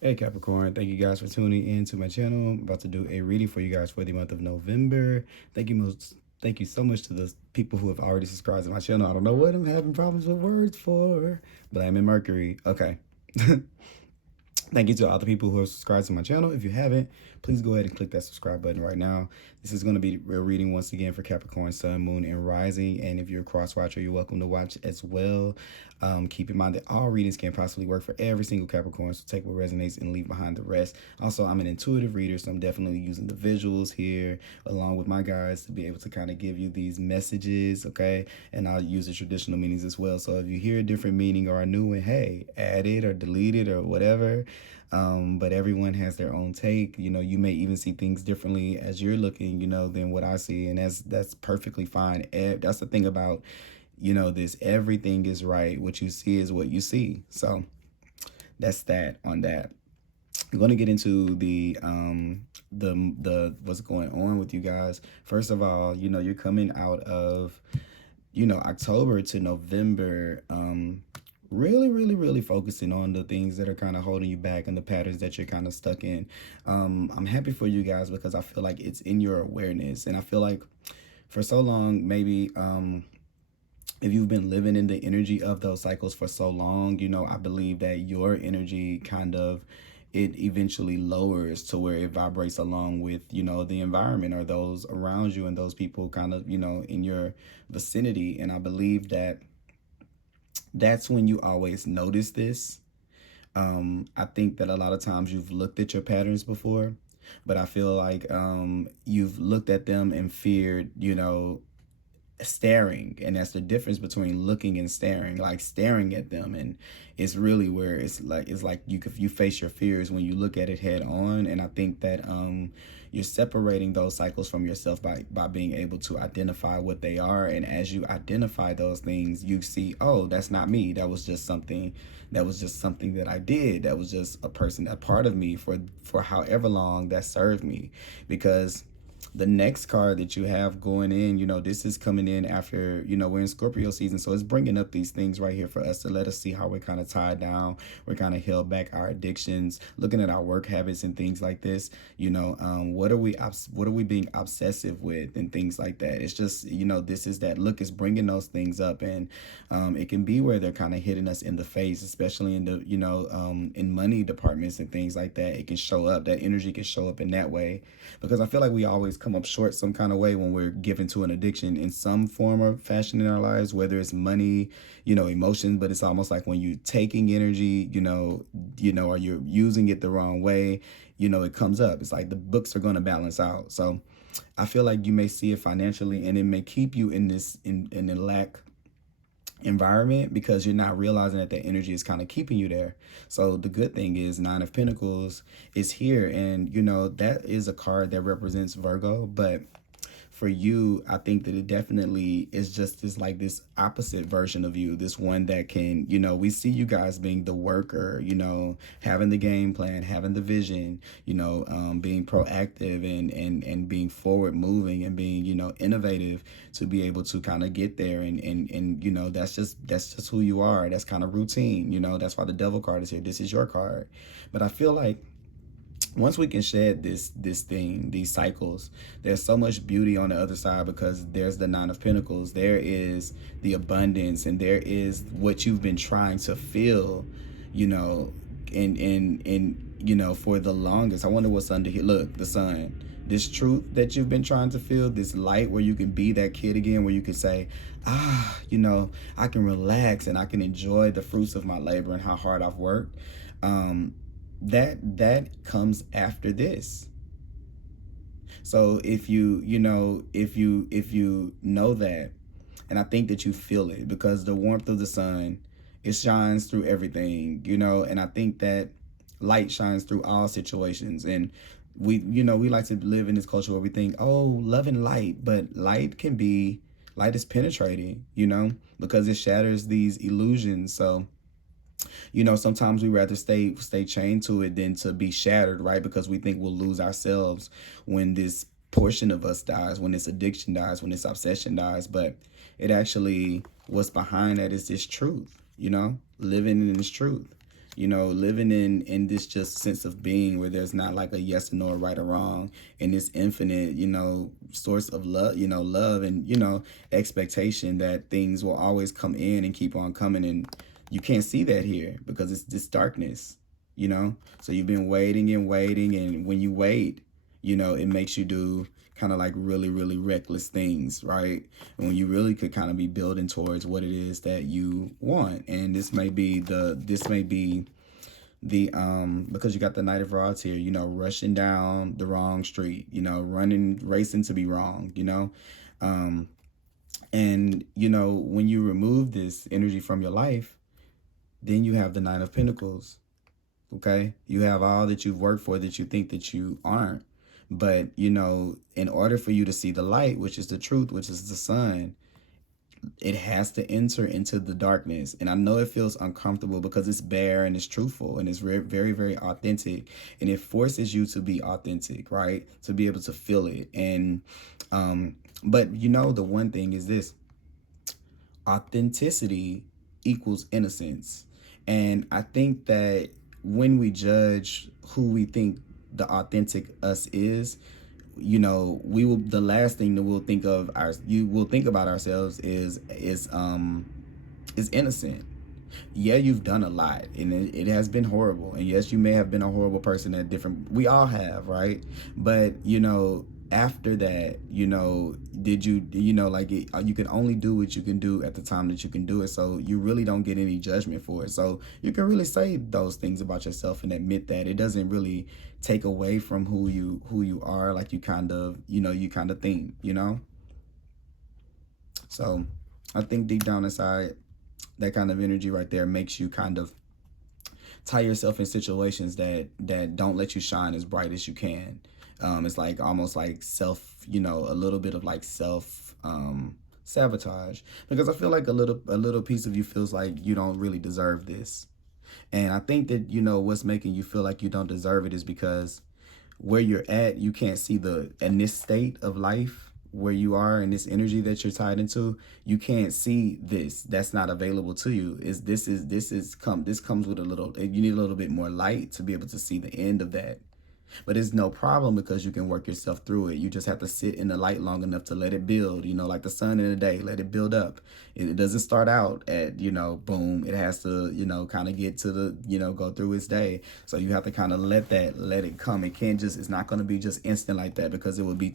Hey Capricorn, thank you guys for tuning in to my channel. I'm about to do a reading for you guys for the month of November. Thank you so much to the people who have already subscribed to my channel. I don't know what I'm having problems with words for, but I'm in Mercury. Okay. Thank you to all the people who have subscribed to my channel. If you haven't, please go ahead and click that subscribe button right now. This is going to be a real reading once again for Capricorn, Sun, Moon, and Rising. And if you're a cross watcher, you're welcome to watch as well. Keep in mind that all readings can possibly work for every single Capricorn, so take what resonates and leave behind the rest. Also, I'm an intuitive reader, so I'm definitely using the visuals here along with my guides to be able to kind of give you these messages, okay? And I'll use the traditional meanings as well. So if you hear a different meaning or a new one, hey, add it or delete it or whatever. But everyone has their own take. You know, you may even see things differently as you're looking, than what I see, and that's perfectly fine. That's the thing about, this. Everything is right. What you see is what you see. So that's that on that. I'm going to get into the what's going on with you guys. First of all, you're coming out of October to November. Really focusing on the things that are kind of holding you back and the patterns that you're kind of stuck in. I'm happy for you guys because I feel like it's in your awareness, and I feel like for so long, maybe if you've been living in the energy of those cycles for so long, I believe that your energy kind of, it eventually lowers to where it vibrates along with, the environment or those around you and those people kind of, in your vicinity. And I believe that that's when you always notice this. I think that a lot of times you've looked at your patterns before, but I feel like you've looked at them and feared, staring. And that's the difference between looking and staring. Like staring at them, and it's really where it's like you face your fears when you look at it head on. And I think that you're separating those cycles from yourself by being able to identify what they are. And as you identify those things, you see, oh, that's not me. That was just something that I did. That was just a part of me for however long that served me. Because the next card that you have going in, this is coming in after, we're in Scorpio season. So it's bringing up these things right here for us to let us see how we're kind of tied down. We're kind of held back, our addictions, looking at our work habits and things like this. What are we being obsessive with and things like that. It's just, this is that look is bringing those things up. And it can be where they're kind of hitting us in the face, especially in the, in money departments and things like that. It can show up, that energy can show up in that way, because I feel like we always come up short some kind of way when we're given to an addiction in some form or fashion in our lives, whether it's money, emotions. But it's almost like when you're taking energy, or you're using it the wrong way, it comes up. It's like the books are going to balance out. So I feel like you may see it financially, and it may keep you in the lack environment because you're not realizing that energy is kind of keeping you there. So the good thing is Nine of Pentacles is here, and that is a card that represents Virgo. But for you, I think that it definitely is just this opposite version of you, this one that can, we see you guys being the worker, having the game plan, having the vision, being proactive and being forward moving and being, innovative to be able to kind of get there. And that's just who you are. That's kind of routine, that's why the Devil card is here. This is your card. But I feel like once we can shed these cycles, there's so much beauty on the other side, because there's the Nine of Pentacles. There is the abundance, and there is what you've been trying to feel, for the longest. I wonder what's under here. Look, the sun. This truth that you've been trying to feel, this light where you can be that kid again, where you can say, I can relax and I can enjoy the fruits of my labor and how hard I've worked. That comes after this. So if you know that, and I think that you feel it, because the warmth of the sun, it shines through everything, and I think that light shines through all situations. And we like to live in this culture where we think, oh, love and light, but light is penetrating, because it shatters these illusions. So sometimes we rather stay chained to it than to be shattered, right? Because we think we'll lose ourselves when this portion of us dies, when this addiction dies, when this obsession dies. But it actually, what's behind that is this truth, living in this truth, living in this just sense of being where there's not like a yes or no, or right or wrong, and this infinite, source of love, love and, expectation that things will always come in and keep on coming. And you can't see that here because it's this darkness, so you've been waiting and waiting, and when you wait, it makes you do kind of like really, really reckless things, right? And when you really could kind of be building towards what it is that you want. And this may be the because you got the Knight of Rods here, rushing down the wrong street, racing to be wrong, and when you remove this energy from your life, then you have the Nine of Pentacles. Okay, you have all that you've worked for that you think that you aren't. But, in order for you to see the light, which is the truth, which is the sun, it has to enter into the darkness. And I know it feels uncomfortable because it's bare and it's truthful and it's very, very, very authentic. And it forces you to be authentic, right? To be able to feel it. And, but, the one thing is this: authenticity equals innocence. And I think that when we judge who we think the authentic us is, we will, the last thing that we'll think of you will think about ourselves is innocent. Yeah, you've done a lot and it has been horrible, and yes, you may have been a horrible person at different, we all have, right? But after that, did you, you can only do what you can do at the time that you can do it. So you really don't get any judgment for it. So you can really say those things about yourself and admit that. It doesn't really take away from who you are, like you kind of, think, So I think deep down inside, that kind of energy right there makes you kind of tie yourself in situations that don't let you shine as bright as you can. It's like almost like self, a little bit of like self sabotage, because I feel like a little piece of you feels like you don't really deserve this. And I think that, what's making you feel like you don't deserve it is because where you're at, you can't see in this state of life where you are, and this energy that you're tied into, you can't see this. That's not available to you. This comes with you need a little bit more light to be able to see the end of that. But it's no problem because you can work yourself through it. You just have to sit in the light long enough to let it build, like the sun in the day, let it build up. It doesn't start out at, boom. It has to, kind of get to the, go through its day. So you have to kind of let it come. It's not going to be just instant like that, because it would be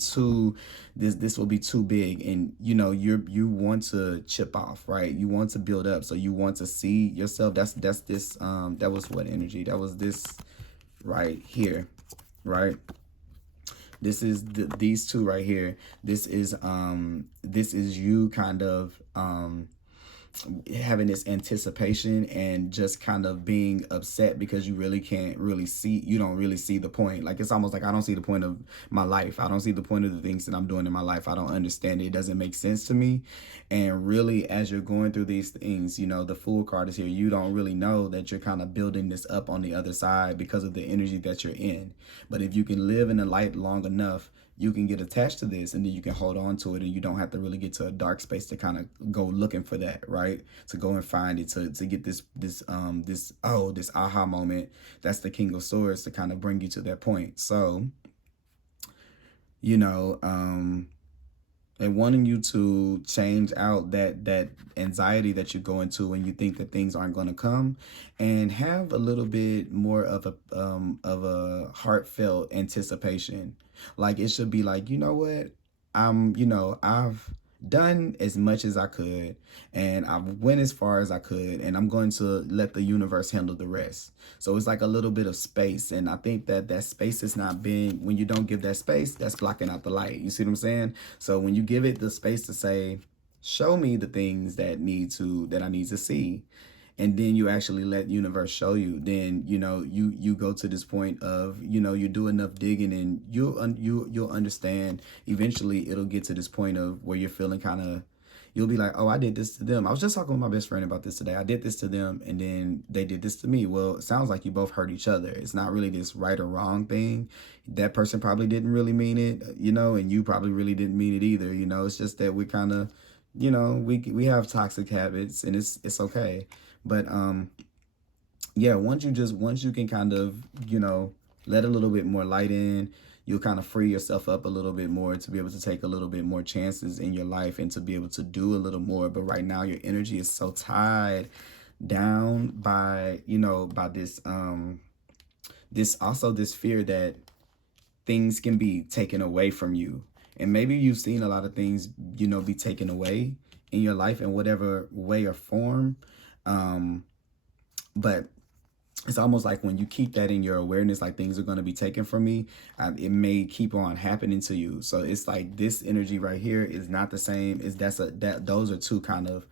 this will be too big. And, you want to chip off, right? You want to build up. So you want to see yourself. That's this, that was what energy? That was this right here. Right, this is these two right here. This is you kind of having this anticipation and just kind of being upset because you really can't really see, you don't really see the point. Like, it's almost like, I don't see the point of my life. I don't see the point of the things that I'm doing in my life. I don't understand it. It doesn't make sense to me. And really, as you're going through these things, the Fool card is here. You don't really know that you're kind of building this up on the other side because of the energy that you're in. But if you can live in the light long enough, you can get attached to this, and then you can hold on to it, and you don't have to really get to a dark space to kind of go looking for that, right? To go and find it, to get this aha moment. That's the King of Swords, to kind of bring you to that point. So, and wanting you to change out that anxiety that you go into when you think that things aren't going to come, and have a little bit more of a heartfelt anticipation. Like, it should be like, what, I've done as much as I could, and I went as far as I could, and I'm going to let the universe handle the rest. So it's like a little bit of space. And I think that space is not being, when you don't give that space, that's blocking out the light. You see what I'm saying? So when you give it the space to say, show me the things that I need to see, and then you actually let universe show you, then you go to this point of, you do enough digging, and you'll understand. Eventually it'll get to this point of where you're feeling kind of, you'll be like, oh, I did this to them. I was just talking with my best friend about this today. I did this to them, and then they did this to me. Well, it sounds like you both hurt each other. It's not really this right or wrong thing. That person probably didn't really mean it, and you probably really didn't mean it either. It's just that we kind of, we have toxic habits, and it's okay. But yeah, once you can kind of, let a little bit more light in, you'll kind of free yourself up a little bit more to be able to take a little bit more chances in your life and to be able to do a little more. But right now your energy is so tied down by, by this fear that things can be taken away from you. And maybe you've seen a lot of things, be taken away in your life in whatever way or form. But it's almost like when you keep that in your awareness, like things are going to be taken from me, it may keep on happening to you. So it's like this energy right here is not the same. Is those are two kind of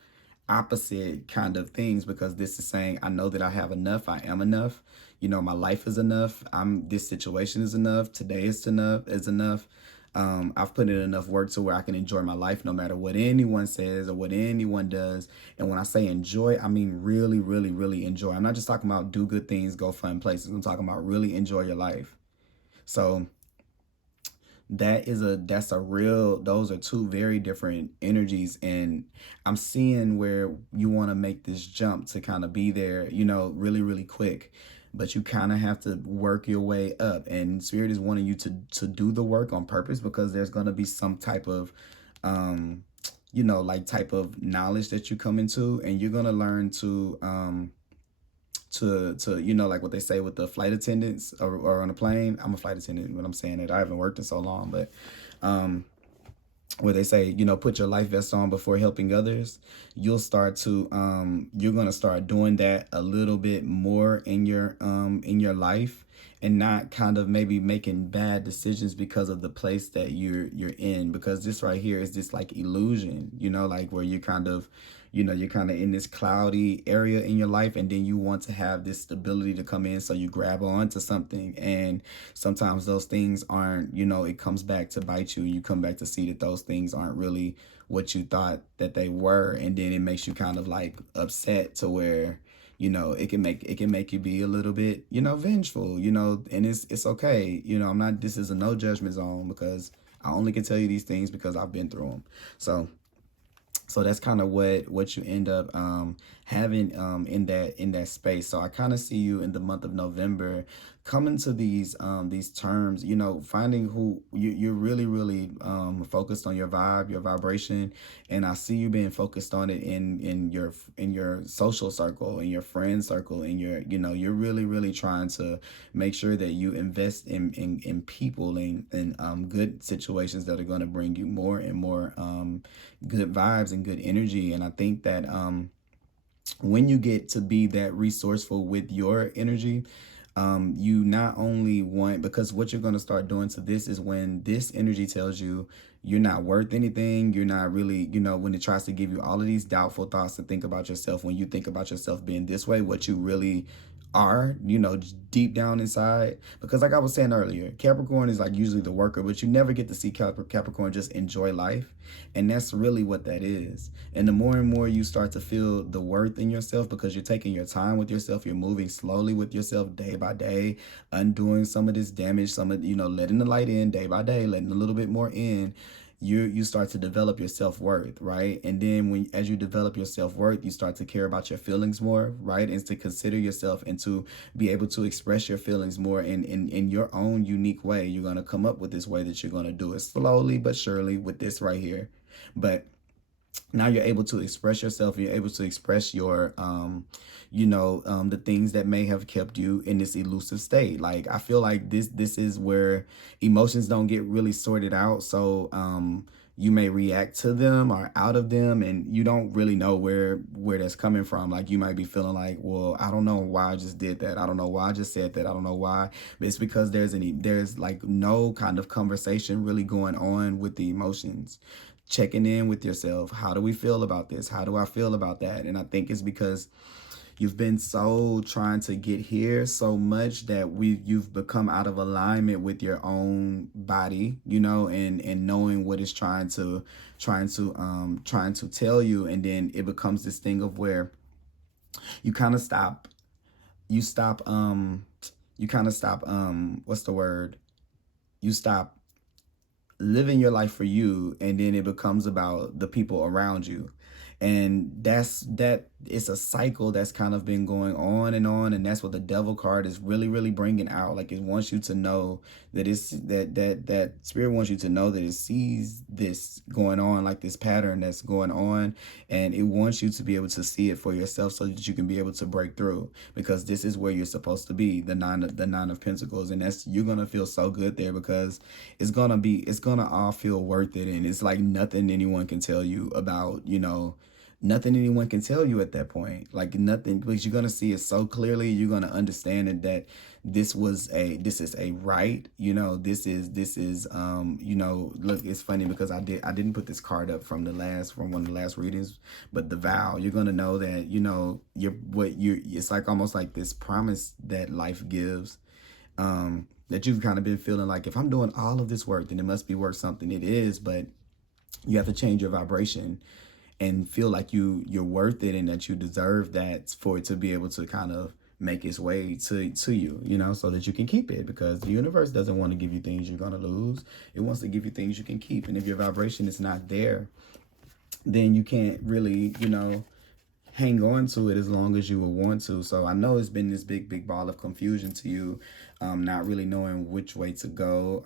opposite kind of things, because this is saying, I know that I have enough. I am enough. My life is enough. This situation is enough. Today is enough. I've put in enough work to where I can enjoy my life no matter what anyone says or what anyone does. And when I say enjoy, I mean really, really, really enjoy. I'm not just talking about do good things, go fun places. I'm talking about really enjoy your life. So those are two very different energies. And I'm seeing where you want to make this jump to kind of be there, really, really quick. But you kind of have to work your way up, and Spirit is wanting you to do the work on purpose, because there's going to be some type of type of knowledge that you come into, and you're going to learn to like what they say with the flight attendants or on a plane. I'm a flight attendant when I'm saying it. I haven't worked in so long, but where they say, put your life vest on before helping others. You'll start to you're going to start doing that a little bit more in your life, and not kind of maybe making bad decisions because of the place that you're in, because this right here is this like illusion, like where you're kind of in this cloudy area in your life, and then you want to have this stability to come in, so you grab on to something, and sometimes those things aren't, it comes back to bite you. You come back to see that those things aren't really what you thought that they were, and then it makes you kind of like upset to where it can make you be a little bit vengeful, and it's okay. I'm not, this is a no judgment zone, because I only can tell you these things because I've been through them. So that's kind of what you end up having in that space. So I kind of see you in the month of November coming to these terms, finding who you're really, really focused on your vibe, your vibration. And I see you being focused on it in your social circle, in your friend circle, in your, you're really, really trying to make sure that you invest in people and good situations that are going to bring you more and more good vibes and good energy. And I think that when you get to be that resourceful with your energy, you not only want, because what you're going to start doing to this is when this energy tells you you're not worth anything, you're not really, when it tries to give you all of these doubtful thoughts to think about yourself, when you think about yourself being this way, what you really are, deep down inside. Because like I was saying earlier, Capricorn is like usually the worker, but you never get to see Capricorn just enjoy life. And that's really what that is. And the more and more you start to feel the worth in yourself, because you're taking your time with yourself, you're moving slowly with yourself day by day, undoing some of this damage, some of, letting the light in day by day, letting a little bit more in. You start to develop your self-worth, right? And then as you develop your self-worth, you start to care about your feelings more, right? And to consider yourself and to be able to express your feelings more in your own unique way. You're going to come up with this way that you're going to do it slowly but surely with this right here. But now you're able to express yourself, and you're able to express your the things that may have kept you in this elusive state. Like I feel like this is where emotions don't get really sorted out. So you may react to them or out of them, and you don't really know where that's coming from. Like you might be feeling like, well, I don't know why I just did that, I don't know why I just said that, I don't know why. But it's because there's like no kind of conversation really going on with the emotions, checking in with yourself. How do we feel about this? How do I feel about that? And I think it's because you've been so trying to get here so much that you've become out of alignment with your own body, and knowing what it's trying to tell you. And then it becomes this thing of where you kind of stop what's the word? You stop living your life for you, and then it becomes about the people around you. And it's a cycle that's kind of been going on, and that's what the devil card is really bringing out. Like, it wants you to know that it's that spirit wants you to know that it sees this going on, like this pattern that's going on, and it wants you to be able to see it for yourself so that you can be able to break through, because this is where you're supposed to be, the nine of pentacles. And that's, you're gonna feel so good there, because it's gonna all feel worth it. And it's like nothing anyone can tell you about, nothing anyone can tell you at that point, like nothing, because you're going to see it so clearly. You're going to understand it, that this is a right, this is look, it's funny because I didn't put this card up from one of the last readings, but the vow, you're going to know that, it's like almost like this promise that life gives, that you've kind of been feeling like, if I'm doing all of this work, then it must be worth something. It is, but you have to change your vibration and feel like you're worth it, and that you deserve that, for it to be able to kind of make its way to you, so that you can keep it, because the universe doesn't want to give you things you're going to lose. It wants to give you things you can keep. And if your vibration is not there, then you can't really, hang on to it as long as you would want to. So I know it's been this big ball of confusion to you, not really knowing which way to go,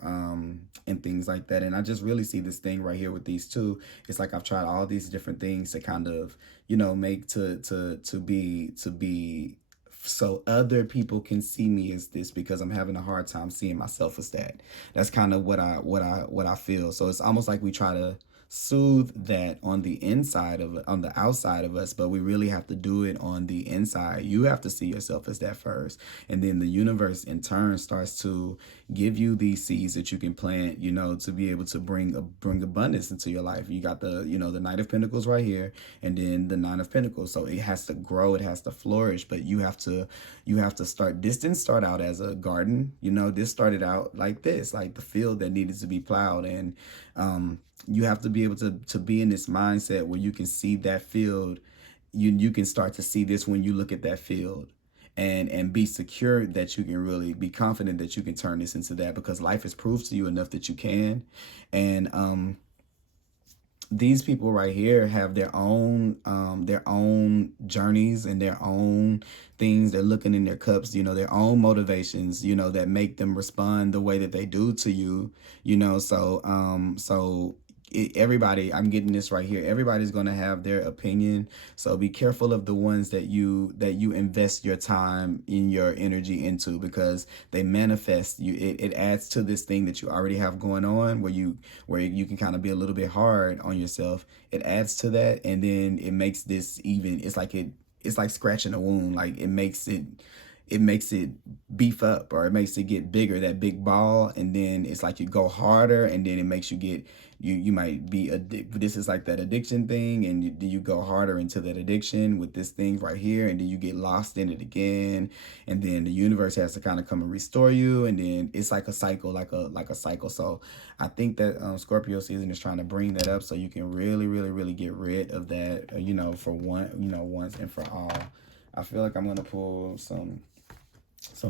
and things like that. And I just really see this thing right here with these two. It's like I've tried all these different things to kind of, make to be so other people can see me as this, because I'm having a hard time seeing myself as that. That's kind of what I feel. So it's almost like we try to soothe that on the inside of it, on the outside of us, but we really have to do it on the inside. You have to see yourself as that first, and then the universe in turn starts to give you these seeds that you can plant, to be able to bring abundance into your life. You got the the Knight of Pentacles right here, and then the Nine of Pentacles. So it has to grow, it has to flourish, but you have to start. This didn't start out as a garden, this started out like this, like the field that needed to be plowed. And you have to be able to be in this mindset where you can see that field. You can start to see this when you look at that field, and be secure that you can really be confident that you can turn this into that, because life has proved to you enough that you can. And these people right here have their own journeys and their own things. They're looking in their cups, their own motivations, that make them respond the way that they do to you, so everybody, I'm getting this right here, everybody's going to have their opinion. So be careful of the ones that you invest your time in, your energy into, because they manifest you. It adds to this thing that you already have going on, where you can kind of be a little bit hard on yourself. It adds to that, and then it makes this even, it's like scratching a wound. Like it makes it beef up, or it makes it get bigger, that big ball. And then it's like you go harder, and then it makes you get, you might be this is like that addiction thing, and you go harder into that addiction with this thing right here, and then you get lost in it again, and then the universe has to kind of come and restore you, and then it's like a cycle, like a cycle. So I think that Scorpio season is trying to bring that up, so you can really get rid of that, for once and for all. I feel like I'm gonna pull some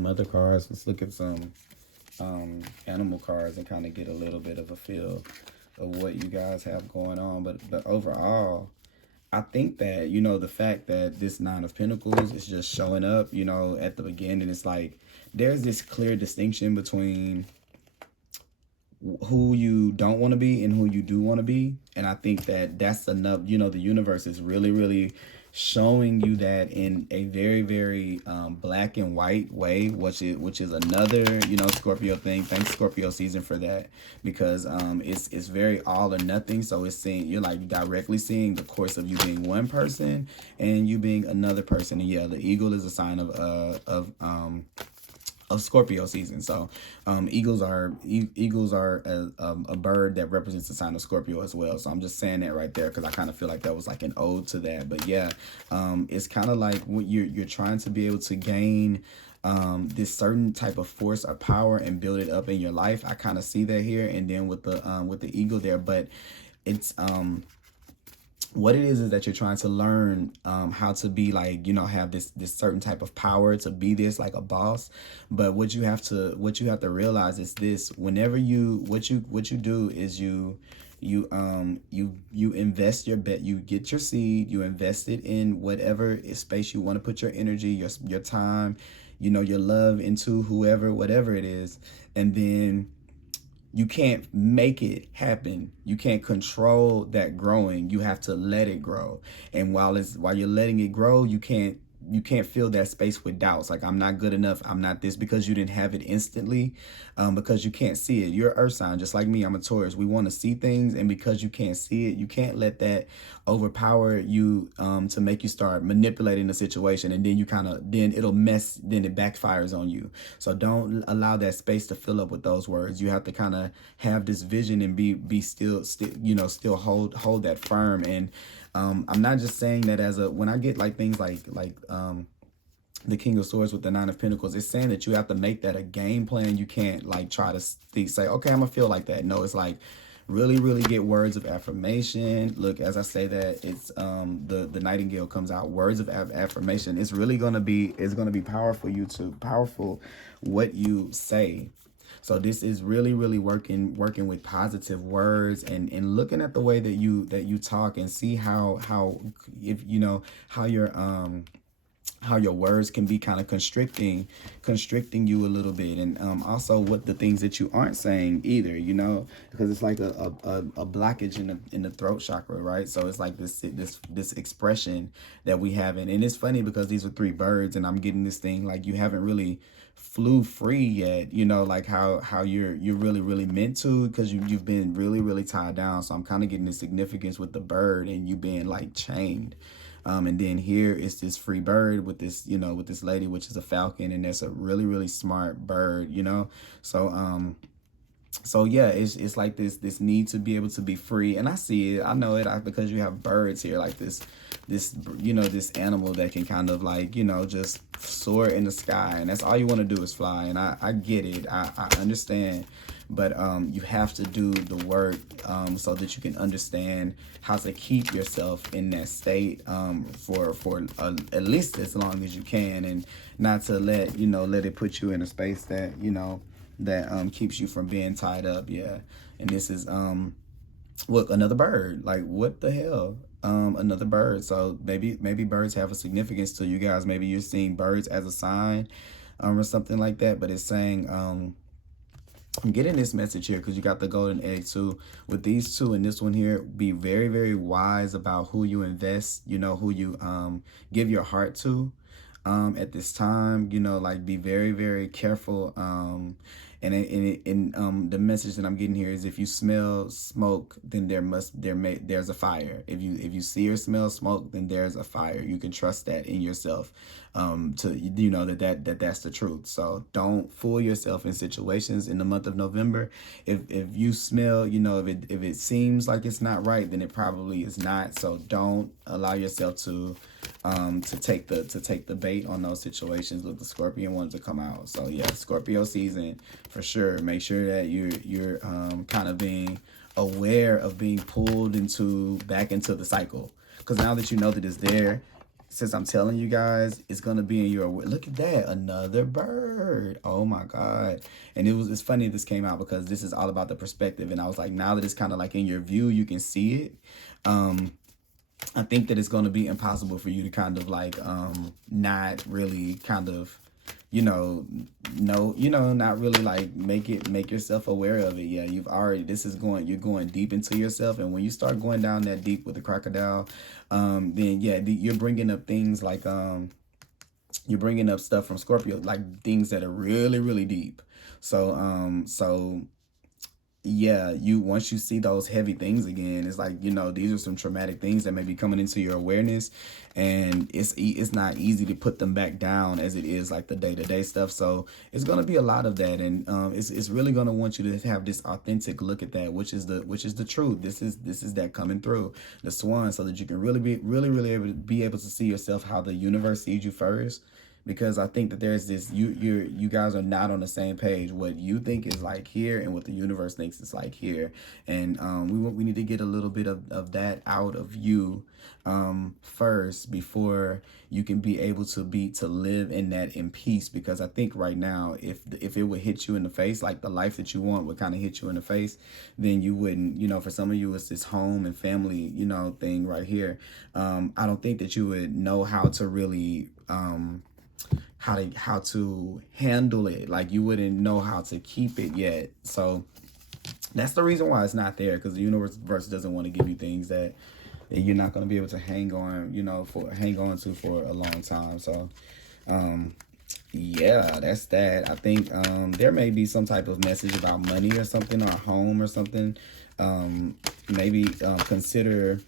other cards. Let's look at some animal cards and kind of get a little bit of a feel of what you guys have going on. But overall, I think that, the fact that this Nine of Pentacles is just showing up, at the beginning, it's like there's this clear distinction between who you don't want to be and who you do want to be. And I think that that's enough. The universe is really showing you that in a very black and white way, which is another Scorpio thing. Thanks Scorpio season for that, because it's very all or nothing. So it's saying you're like directly seeing the course of you being one person and you being another person. And yeah, the eagle is a sign of Scorpio season. So eagles are a bird that represents the sign of Scorpio as well. So I'm just saying that right there, because I kind of feel like that was like an ode to that. But yeah, it's kind of like when you're trying to be able to gain this certain type of force or power and build it up in your life. I kind of see that here, and then with the eagle there. But it's what it is that you're trying to learn how to be like, have this certain type of power to be this, like a boss. But what you have to realize is this: whenever what you do is you You invest your bet, you get your seed, you invest it in whatever space you want to put your energy, your time, your love into whoever, whatever it is. And then you can't make it happen. You can't control that growing. You have to let it grow. And while you're letting it grow, you can't fill that space with doubts. Like, I'm not good enough, I'm not this, because you didn't have it instantly, because you can't see it. You're an earth sign, just like me. I'm a Taurus. We want to see things, and because you can't see it, you can't let that overpower you, to make you start manipulating the situation, and then then it backfires on you. So don't allow that space to fill up with those words. You have to kind of have this vision and be still, still hold that firm. And I'm not just saying that when I get like things like the King of Swords with the Nine of Pentacles, it's saying that you have to make that a game plan. You can't like try to say, okay, I'm gonna feel like that. No, it's like really, really get words of affirmation. Look, as I say that, it's the Nightingale comes out, words of affirmation. It's really gonna be powerful what you say. So this is really, really working with positive words, and looking at the way that you talk, and see how if how your words can be kind of constricting you a little bit. And also what the things that you aren't saying either, because it's like a blockage in the throat chakra, right? So it's like this expression that we haven't. And it's funny because these are three birds, and I'm getting this thing like you haven't really flew free yet, like how you're really, really meant to, because you've been really, really tied down. So I'm kind of getting the significance with the bird and you being like chained. And then here is this free bird with this, with this lady, which is a falcon, and that's a really, really smart bird, So yeah, it's like this need to be able to be free. And I see it, I know it, because you have birds here, like this this animal that can kind of like, just soar in the sky, and that's all you want to do is fly. And I get it, I understand. But you have to do the work, so that you can understand how to keep yourself in that state, for at least as long as you can, and not to let it put you in a space that that keeps you from being tied up. Yeah. And this is look, another bird. Like, what the hell? Another bird. So maybe birds have a significance to you guys. Maybe you're seeing birds as a sign, or something like that. But it's saying I'm getting this message here because you got the golden egg too. With these two and this one here, be very, very wise about who you invest, who you give your heart to at this time. Like, be very, very careful. And the message that I'm getting here is, if you smell smoke, then there's a fire. If you see or smell smoke, then there's a fire. You can trust that in yourself, that's the truth. So don't fool yourself in situations in the month of November. If you smell, if it seems like it's not right, then it probably is not. So don't allow yourself to take the bait on those situations. Look, the Scorpion wanted to come out. So yeah, Scorpio season for sure. Make sure that you're kind of being aware of being pulled back into the cycle, because now that you know that it's there, since I'm telling you guys, it's gonna be in your, look at that, another bird. Oh my God. And it's funny this came out, because this is all about the perspective, and I was like, now that it's kind of like in your view, you can see it. I think that it's going to be impossible for you to kind of like not really kind of not really like make yourself aware of it. Yeah, you're going deep into yourself, and when you start going down that deep with the crocodile, then yeah, you're bringing up things like you're bringing up stuff from Scorpio, like things that are really, really deep. So yeah, once you see those heavy things again, it's like, these are some traumatic things that may be coming into your awareness, and it's not easy to put them back down as it is like the day-to-day stuff. So it's going to be a lot of that, and it's really going to want you to have this authentic look at that, which is the truth. This is that coming through the swan, so that you can really be able to see yourself how the universe sees you first, because I think that there's this, you guys are not on the same page. What you think is like here and what the universe thinks is like here. And we need to get a little bit of that out of you first, before you can be able to live in that in peace. Because I think right now, if it would hit you in the face, like the life that you want would kind of hit you in the face, then you wouldn't, for some of you it's this home and family, thing right here. I don't think that you would know how to really how to handle it. Like, you wouldn't know how to keep it yet. So that's the reason why it's not there, because the universe doesn't want to give you things that you're not going to be able to hang on to for a long time. So yeah, that's that. I think there may be some type of message about money or something, or home or something. Maybe consider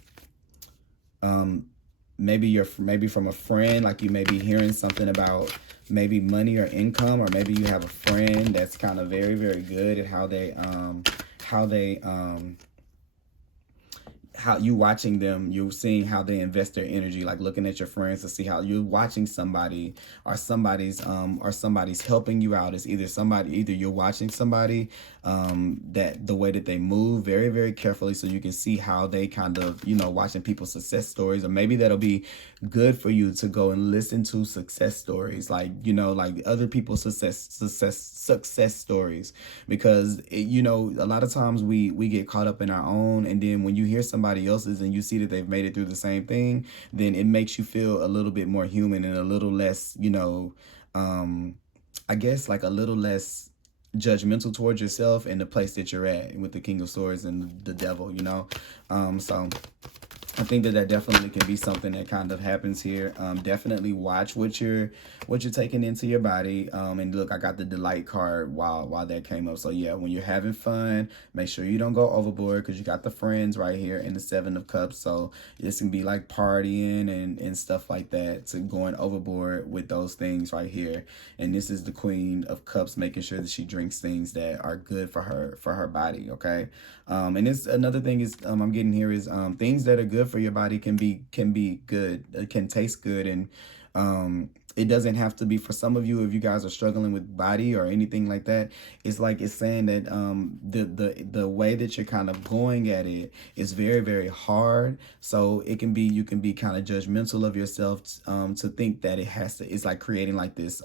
maybe from a friend, like you may be hearing something about maybe money or income, or maybe you have a friend that's kind of very, very good at how you watching them, you're seeing how they invest their energy, like looking at your friends to see how you're watching somebody, or somebody's helping you out. It's either you're watching somebody that the way that they move very, very carefully, so you can see how they kind of, watching people's success stories. Or maybe that'll be good for you to go and listen to success stories, like like other people's success stories, because a lot of times we get caught up in our own, and then when you hear somebody else's and you see that they've made it through the same thing, then it makes you feel a little bit more human, and a little less, I guess, like a little less judgmental towards yourself and the place that you're at with the King of Swords and the Devil. So I think that definitely can be something that kind of happens here. Definitely watch what you're taking into your body. And look, I got the delight card while that came up. So yeah, when you're having fun, make sure you don't go overboard, because you got the friends right here in the Seven of Cups. So this can be like partying and stuff like that, to going overboard with those things right here. And this is the Queen of Cups, making sure that she drinks things that are good for her body. Okay. And it's another thing is I'm getting here is things that are good for your body can be good, can taste good, and it doesn't have to be. For some of you, if you guys are struggling with body or anything like that, it's saying that the way that you're kind of going at it is very, very hard. So you can be kind of judgmental of yourself to think that it's like creating like this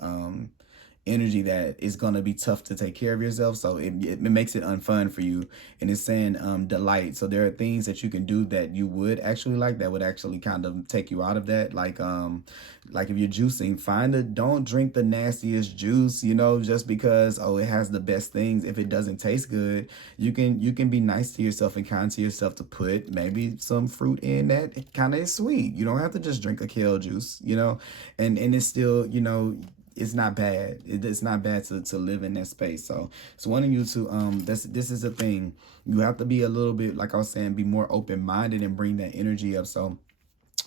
energy that is going to be tough to take care of yourself. So it makes it unfun for you. And it's saying delight. So there are things that you can do that you would actually like, that would actually kind of take you out of that. Like if you're juicing, don't drink the nastiest juice, just because, it has the best things. If it doesn't taste good, you can be nice to yourself and kind to yourself to put maybe some fruit in that kind of is sweet. You don't have to just drink a kale juice, and it's still, it's not bad. It's not bad to live in that space. So it's wanting you to this is a thing. You have to be a little bit, like I was saying, be more open-minded and bring that energy up. So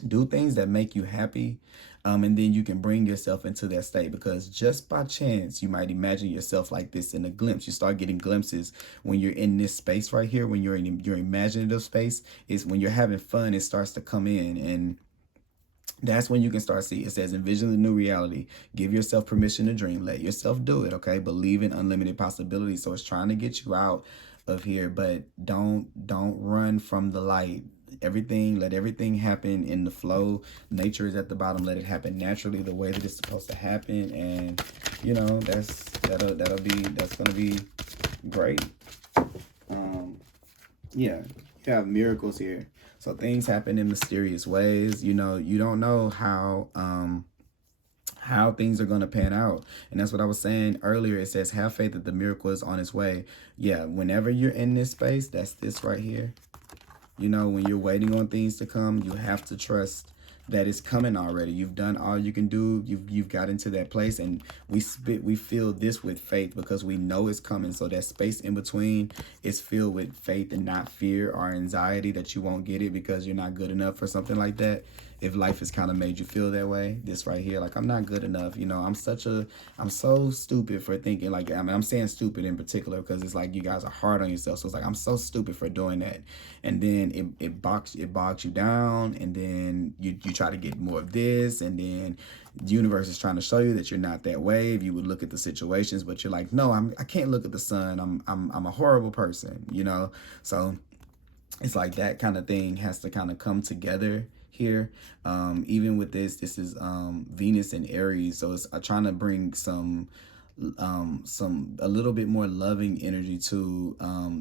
do things that make you happy, and then you can bring yourself into that state, because just by chance you might imagine yourself like this in a glimpse. You start getting glimpses when you're in this space right here. When you're in your imaginative space, is when you're having fun, it starts to come in, and that's when you can start seeing. It says, envision the new reality. Give yourself permission to dream. Let yourself do it, okay? Believe in unlimited possibilities. So it's trying to get you out of here, but don't run from the light. Let everything happen in the flow. Nature is at the bottom. Let it happen naturally, the way that it's supposed to happen. And that's gonna be great. Yeah, you have miracles here. So things happen in mysterious ways. You don't know how things are going to pan out. And that's what I was saying earlier. It says, have faith that the miracle is on its way. Yeah, whenever you're in this space, that's this right here. When you're waiting on things to come, you have to trust that it's coming already. You've done all you can do. You've got into that place, and we feel this with faith, because we know it's coming. So that space in between is filled with faith and not fear or anxiety that you won't get it because you're not good enough or something like that. if life has kind of made you feel that way, this right here, like, I'm not good enough. You know, I'm so stupid for thinking, like, I mean, I'm saying stupid in particular because it's like you guys are hard on yourself. So it's like, I'm so stupid for doing that. And then it bogs you down. And then you try to get more of this. And then the universe is trying to show you that you're not that way. If you would look at the situations, but you're like, no, I can't look at the sun. I'm a horrible person, you know? So it's like that kind of thing has to kind of come together here. Even with this is Venus and Aries, so it's trying to bring some a little bit more loving energy to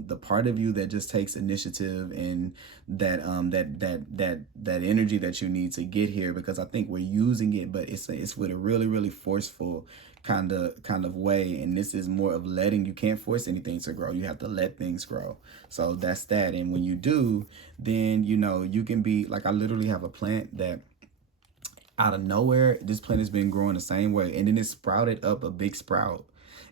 the part of you that just takes initiative, and that that energy that you need to get here, because I think we're using it, but it's with a really forceful kind of way. And this is more of letting, you can't force anything to grow, you have to let things grow. So that's that. And when you do, then you know you can be like, I literally have a plant that out of nowhere, this plant has been growing the same way, and then it sprouted up a big sprout.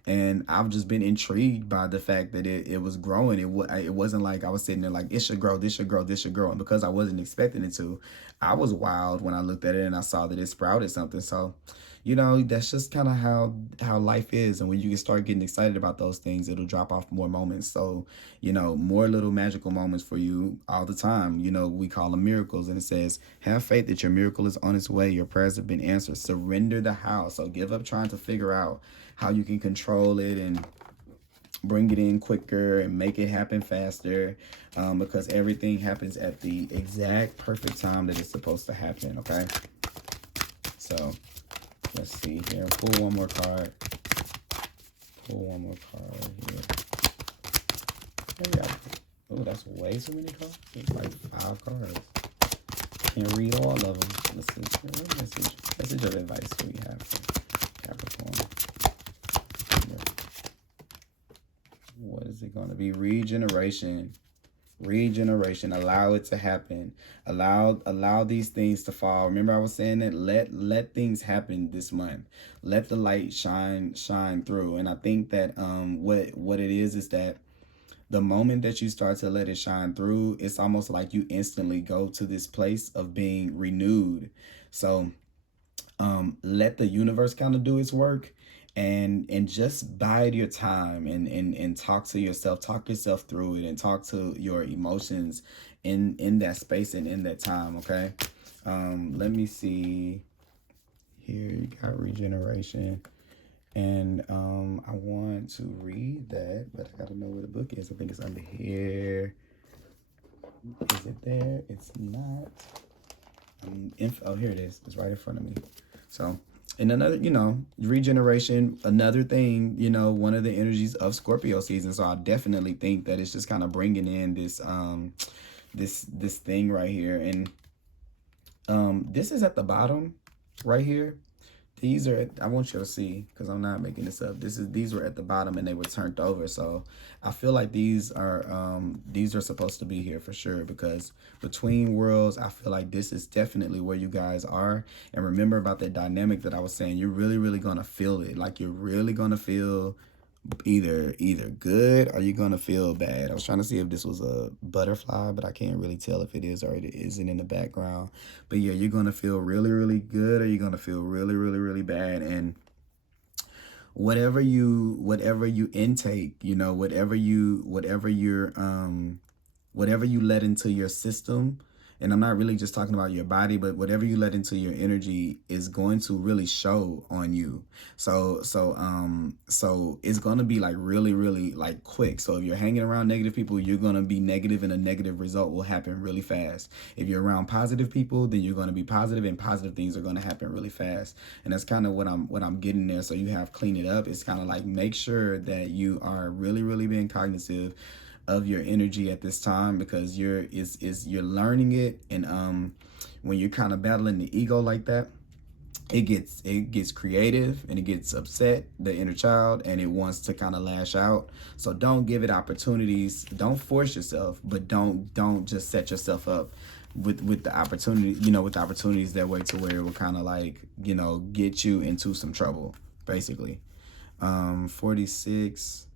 And I've just been intrigued by the fact that it was growing. It wasn't like I was sitting there like, it should grow, this should grow, this should grow. And because I wasn't expecting it to, I was wild when I looked at it and I saw that it sprouted something. So, you know, that's just kind of how life is. And when you can start getting excited about those things, it'll drop off more moments. So, you know, more little magical moments for you all the time. You know, we call them miracles. And it says, have faith that your miracle is on its way. Your prayers have been answered. Surrender the how. So give up trying to figure out how you can control it and bring it in quicker and make it happen faster, because everything happens at the exact perfect time that it's supposed to happen. Okay, so let's see here. Pull one more card. Pull one more card here. There we go. Oh, that's way too many cards. It's like 5 cards. Can't read all of them. Let's see. What message of advice do we have for Capricorn? What is it going to be? Regeneration. Allow it to happen. Allow these things to fall. Remember I was saying that let things happen this month. Let the light shine through. And I think that what it is that the moment that you start to let it shine through, it's almost like you instantly go to this place of being renewed. So let the universe kind of do its work, and just bide your time, and talk to yourself, talk yourself through it, and talk to your emotions in that space and in that time. Okay, let me see here. You got regeneration, and I want to read that, but I gotta know where the book is. I think it's under here. Is it there? It's not. Oh, here it is. It's right in front of me. So, and another, you know, regeneration, another thing, you know, one of the energies of Scorpio season. So I definitely think that it's just kind of bringing in this, this thing right here. And this is at the bottom right here. These are, I want you to see, because I'm not making this up. These were at the bottom and they were turned over. So I feel like these are supposed to be here for sure, because between worlds, I feel like this is definitely where you guys are. And remember about that dynamic that I was saying, you're really going to feel it. Like you're really going to feel either good or you're gonna feel bad. I was trying to see if this was a butterfly, but I can't really tell if it is or it isn't in the background. But yeah, you're gonna feel really good, or you're gonna feel really bad. And whatever you intake, you know, whatever you let into your system. And I'm not really just talking about your body, but whatever you let into your energy is going to really show on you. So it's going to be like really like quick. So if you're hanging around negative people, you're going to be negative, and a negative result will happen really fast. If you're around positive people, then you're going to be positive, and positive things are going to happen really fast. And that's kind of what I'm getting there. So you have clean it up. It's kind of like make sure that you are really being cognitive of your energy at this time, because you're learning it. And when you're kind of battling the ego like that, it gets creative, and it gets upset, the inner child, and it wants to kind of lash out. So don't give it opportunities. Don't force yourself, but don't just set yourself up with the opportunity, you know, with the opportunities that way to where it will kind of like, you know, get you into some trouble, basically. 46.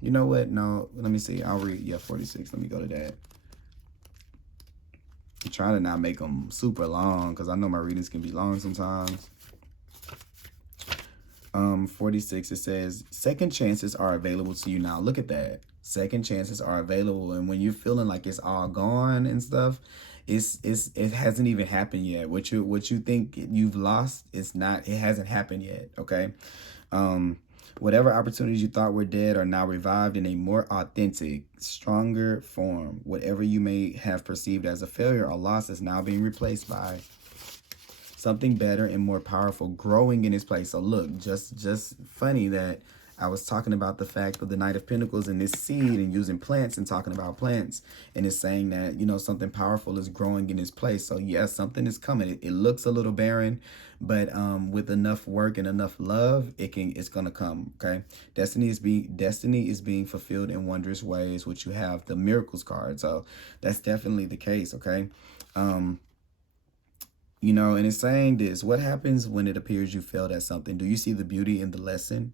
You know what? No, let me see. I'll read. Yeah, 46. Let me go to that. trying to not make them super long because I know my readings can be long sometimes. 46, it says, second chances are available to you now. Look at that. Second chances are available. And when you're feeling like it's all gone and stuff, it hasn't even happened yet. What you think you've lost, it hasn't happened yet. Okay. Whatever opportunities you thought were dead are now revived in a more authentic, stronger form. Whatever you may have perceived as a failure or loss is now being replaced by something better and more powerful, growing in its place. So look, just funny that I was talking about the fact of the Knight of Pentacles and this seed and using plants and talking about plants. And it's saying that, you know, something powerful is growing in its place. So yes, something is coming. It looks a little barren, but with enough work and enough love, it's going to come. Okay. Destiny is being fulfilled in wondrous ways, which you have the miracles card. So that's definitely the case. Okay. You know, and it's saying this, what happens when it appears you failed at something? Do you see the beauty in the lesson?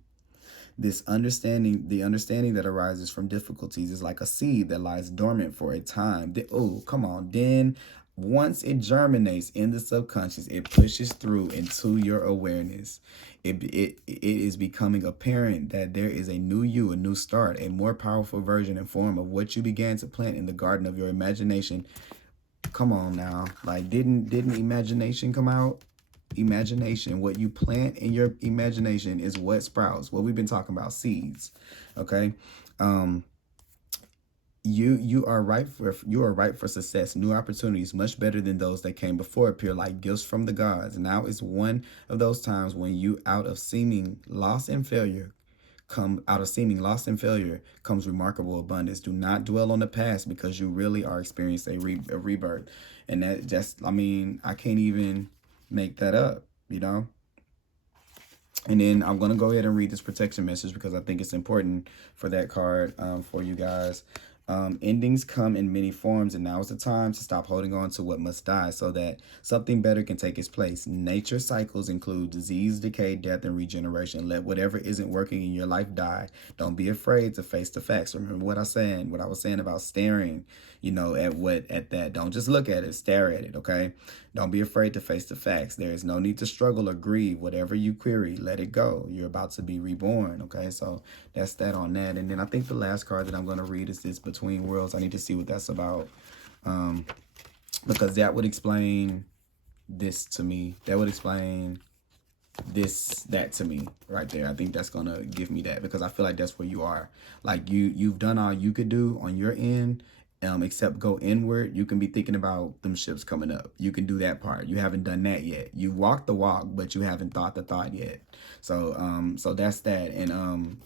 This understanding, the understanding that arises from difficulties is like a seed that lies dormant for a time. Oh, come on. Then once it germinates in the subconscious, it pushes through into your awareness. It is becoming apparent that there is a new you, a new start, a more powerful version and form of what you began to plant in the garden of your imagination. Come on now. Like, didn't imagination come out? Imagination, what you plant in your imagination is what sprouts. What we've been talking about, seeds. Okay. You are ripe for success. New opportunities, much better than those that came before, appear like gifts from the gods. Now is one of those times when you, out of seeming loss and failure, comes remarkable abundance. Do not dwell on the past, because you really are experiencing a rebirth. And that just, I mean, I can't even make that up, you know. And then I'm going to go ahead and read this protection message because I think it's important for that card for you guys. Endings come in many forms, and now is the time to stop holding on to what must die so that something better can take its place. Nature cycles include disease, decay, death, and regeneration. Let whatever isn't working in your life die. Don't be afraid to face the facts. Remember what I was saying about staring, you know, at that. Don't just look at it, stare at it, okay? Don't be afraid to face the facts. There is no need to struggle or grieve. Whatever you query, let it go. You're about to be reborn, okay? So that's that on that. And then I think the last card that I'm going to read is this Between Worlds. I need to see what that's about, because that would explain this to me. That would explain that to me right there. I think that's going to give me that, because I feel like that's where you are. Like you've done all you could do on your end. Except go inward. You can be thinking about them ships coming up. You can do that part. You haven't done that yet. You walked the walk, but you haven't thought the thought yet. So so that's that. And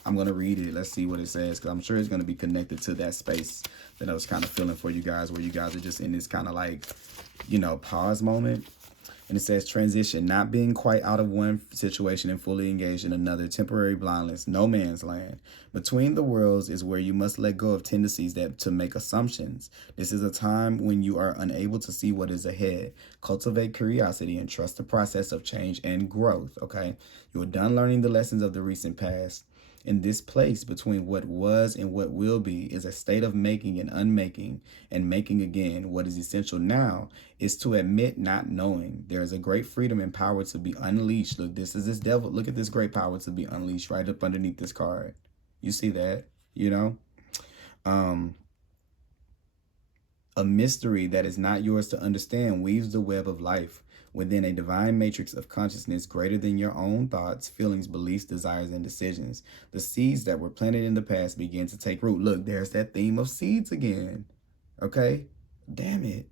I'm gonna read it. Let's see what it says, because I'm sure it's gonna be connected to that space that I was kind of feeling for you guys, where you guys are just in this kind of like, you know, pause moment. And it says, transition, not being quite out of one situation and fully engaged in another, temporary blindness, no man's land. Between the worlds is where you must let go of tendencies to make assumptions. This is a time when you are unable to see what is ahead. Cultivate curiosity and trust the process of change and growth, okay? You are done learning the lessons of the recent past. In this place between what was and what will be is a state of making and unmaking and making again. What is essential now is to admit not knowing. There is a great freedom and power to be unleashed. Look, this is this devil. Look at this great power to be unleashed right up underneath this card. You see that, you know? A mystery that is not yours to understand weaves the web of life within a divine matrix of consciousness greater than your own thoughts, feelings, beliefs, desires, and decisions. The seeds that were planted in the past begin to take root. Look, there's that theme of seeds again. Okay? Damn it.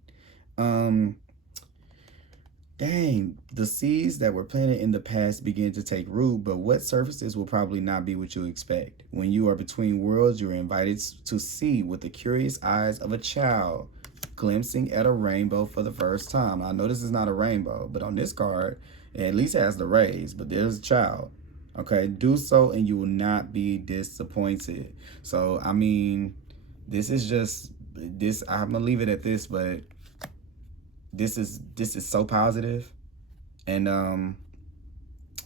Dang, the seeds that were planted in the past begin to take root, but what surfaces will probably not be what you expect. When you are between worlds, you're invited to see with the curious eyes of a child, glimpsing at a rainbow for the first time. I know this is not a rainbow, but on this card, it at least has the rays, but there's a child. Okay, do so and you will not be disappointed. So, I mean, this is just, I'm gonna leave it at this, but this is so positive, and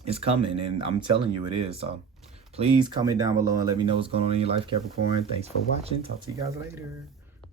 it's coming, and I'm telling you it is. So please comment down below and let me know what's going on in your life, Capricorn. Thanks for watching. Talk to you guys later.